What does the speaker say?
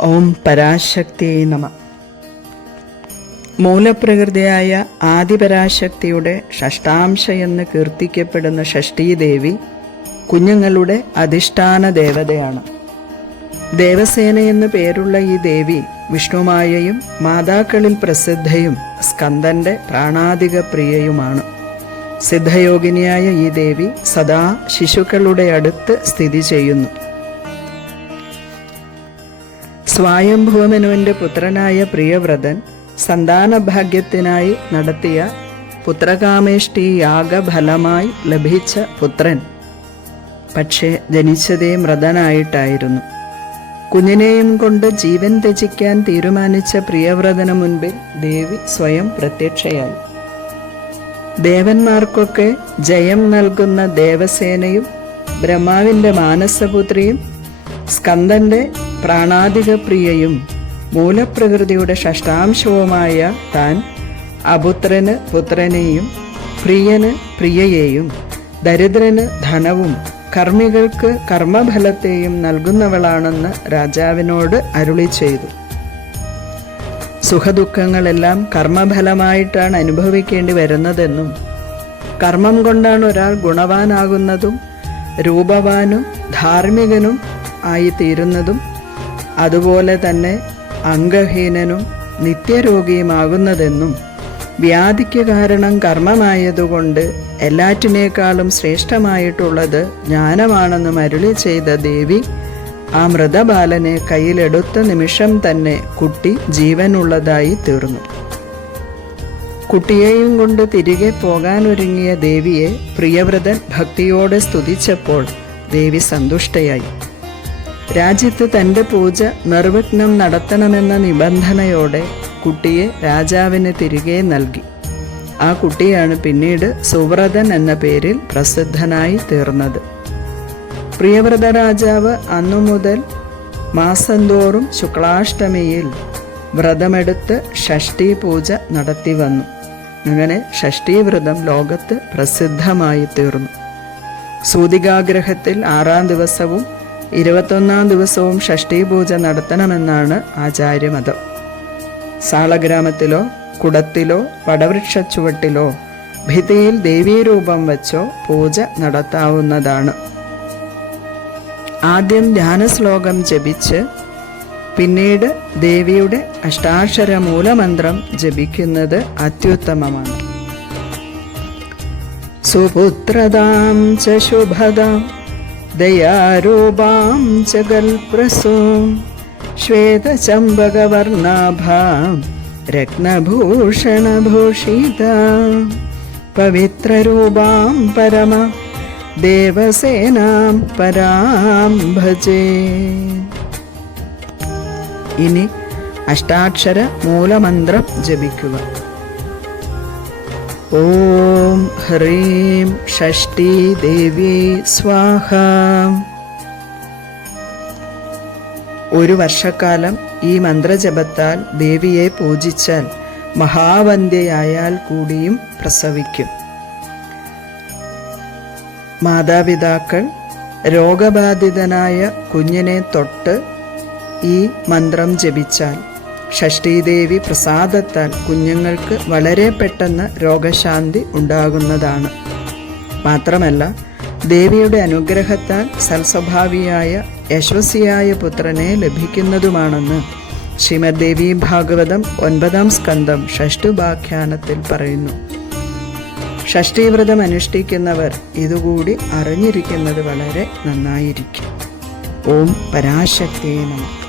ഓം പരാശക്തിയെ നമ. മൂലപ്രകൃതിയായ ആദിപരാശക്തിയുടെ ഷഷ്ടാംശ എന്ന് കീർത്തിക്കപ്പെടുന്ന ഷഷ്ടീദേവി കുഞ്ഞുങ്ങളുടെ അധിഷ്ഠാന ദേവതയാണ്. ദേവസേന എന്നു പേരുള്ള ഈ ദേവി വിഷ്ണുമായയും മാതാക്കളിൽ പ്രസിദ്ധയും സ്കന്ദന്റെ പ്രാണാധിക പ്രിയയുമാണ്. സിദ്ധയോഗിനിയായ ഈ ദേവി സദാ ശിശുക്കളുടെ അടുത്ത് സ്ഥിതി ചെയ്യുന്നു. സ്വായംഭൂമനുവിന്റെ പുത്രനായ പ്രിയവ്രതൻ സന്താനഭാഗ്യത്തിനായി നടത്തിയ പുത്രകാമേഷ്ടി യാഗഫലമായി ലഭിച്ച പുത്രൻ. പക്ഷേ ജനിച്ചതേ മൃതനായിട്ടായിരുന്നു. കുഞ്ഞിനെയും കൊണ്ട് ജീവൻ ത്യജിക്കാൻ തീരുമാനിച്ച പ്രിയവ്രതന് മുൻപിൽ ദേവി സ്വയം പ്രത്യക്ഷയായി. ദേവന്മാർക്കൊക്കെ ജയം നൽകുന്ന ദേവസേനയും ബ്രഹ്മാവിന്റെ മാനസപുത്രിയും സ്കന്ദന്റെ പ്രാണാധിക പ്രിയയും മൂലപ്രകൃതിയുടെ ഷഷ്ടാംശവുമായ താൻ അപുത്രന് പുത്രനെയും പ്രിയന് പ്രിയയെയും ദരിദ്രന് ധനവും കർമ്മികൾക്ക് കർമ്മഫലത്തെയും നൽകുന്നവളാണെന്ന് രാജാവിനോട് അരുളി ചെയ്തു. സുഖദുഃഖങ്ങളെല്ലാം കർമ്മഫലമായിട്ടാണ് അനുഭവിക്കേണ്ടി വരുന്നതെന്നും കർമ്മം കൊണ്ടാണ് ഒരാൾ ഗുണവാനാകുന്നതും രൂപവാനും ധാർമ്മികനും ആയിത്തീരുന്നതും അതുപോലെ തന്നെ അംഗഹീനനും നിത്യരോഗിയുമാകുന്നതെന്നും വ്യാധിക്ക് കാരണം കർമ്മമായതുകൊണ്ട് എല്ലാറ്റിനേക്കാളും ശ്രേഷ്ഠമായിട്ടുള്ളത് ജ്ഞാനമാണെന്ന് മരുളി ചെയ്ത ദേവി ആ മൃതബാലനെ കയ്യിലെടുത്ത നിമിഷം തന്നെ കുട്ടി ജീവനുള്ളതായി തീർന്നു. കുട്ടിയെയും കൊണ്ട് തിരികെ പോകാനൊരുങ്ങിയ ദേവിയെ പ്രിയവ്രതൻ ഭക്തിയോടെ സ്തുതിച്ചപ്പോൾ ദേവി സന്തുഷ്ടയായി. രാജ്യത്ത് തന്റെ പൂജ നിർവിഘ്നം നടത്തണമെന്ന നിബന്ധനയോടെ കുട്ടിയെ രാജാവിന് തിരികെ നൽകി. ആ കുട്ടിയാണ് പിന്നീട് സുവ്രതൻ എന്ന പേരിൽ പ്രസിദ്ധനായി തീർന്നത്. പ്രിയവ്രത രാജാവ് അന്നു മുതൽ മാസം തോറും ശുക്ലാഷ്ടമിയിൽ വ്രതമെടുത്ത് ഷഷ്ടി പൂജ നടത്തി വന്നു. അങ്ങനെ ഷഷ്ടി വ്രതം ലോകത്ത് പ്രസിദ്ധമായി തീർന്നു. സൂതികാഗ്രഹത്തിൽ ആറാം ദിവസവും ഇരുപത്തൊന്നാം ദിവസവും ഷഷ്ടി പൂജ നടത്തണമെന്നാണ് ആചാര്യമതം. സാളഗ്രാമത്തിലോ കുടത്തിലോ പടവൃക്ഷ ചുവട്ടിലോ ഭിത്തിയിൽ ദേവീരൂപം വച്ചോ പൂജ നടത്താവുന്നതാണ്. ആദ്യം ധ്യാനശ്ലോകം ജപിച്ച് പിന്നീട് ദേവിയുടെ അഷ്ടാക്ഷര മൂലമന്ത്രം ജപിക്കുന്നത് അത്യുത്തമമാണ്. സുപുത്രതാം ച ദയാരൂപാം ജഗൽപ്രസൂം ഗൽപ്രസൂം ശ്വേതചമ്പകവർണാഭാം രത്നഭൂഷണഭൂഷിതാം പവിത്രരൂപാം പരമ ദേവസേനാം പരാം ഭജേ. ഇനി അഷ്ടാക്ഷര മൂലമന്ത്രം ജപിക്കുക. ഓം ഹ്രീം ഷഷ്ടി ദേവി സ്വാഹ ഒരു വർഷക്കാലം ഈ മന്ത്രജപത്താൽ ദേവിയെ പൂജിച്ചാൽ മഹാവന്ധ്യയായാൽ കൂടിയും പ്രസവിക്കും. മാതാപിതാക്കൾ രോഗബാധിതനായ കുഞ്ഞിനെ തൊട്ട് ഈ മന്ത്രം ജപിച്ചാൽ ഷഷ്ഠീദേവി പ്രസാദത്താൽ കുഞ്ഞുങ്ങൾക്ക് വളരെ പെട്ടെന്ന് രോഗശാന്തി ഉണ്ടാകുന്നതാണ്. മാത്രമല്ല ദേവിയുടെ അനുഗ്രഹത്താൽ സൽസ്വഭാവിയായ യശസ്വിയായ പുത്രനെ ലഭിക്കുന്നതുമാണെന്ന് ശ്രീമദ് ദേവി ഭാഗവതം ഒൻപതാം സ്കന്ധം ഷഷ്ടുപാഖ്യാനത്തിൽ പറയുന്നു. ഷഷ്ടീവ്രതം അനുഷ്ഠിക്കുന്നവർ ഇതുകൂടി അറിഞ്ഞിരിക്കുന്നത് വളരെ നന്നായിരിക്കും. ഓം പരാശക്തിയെ നമ.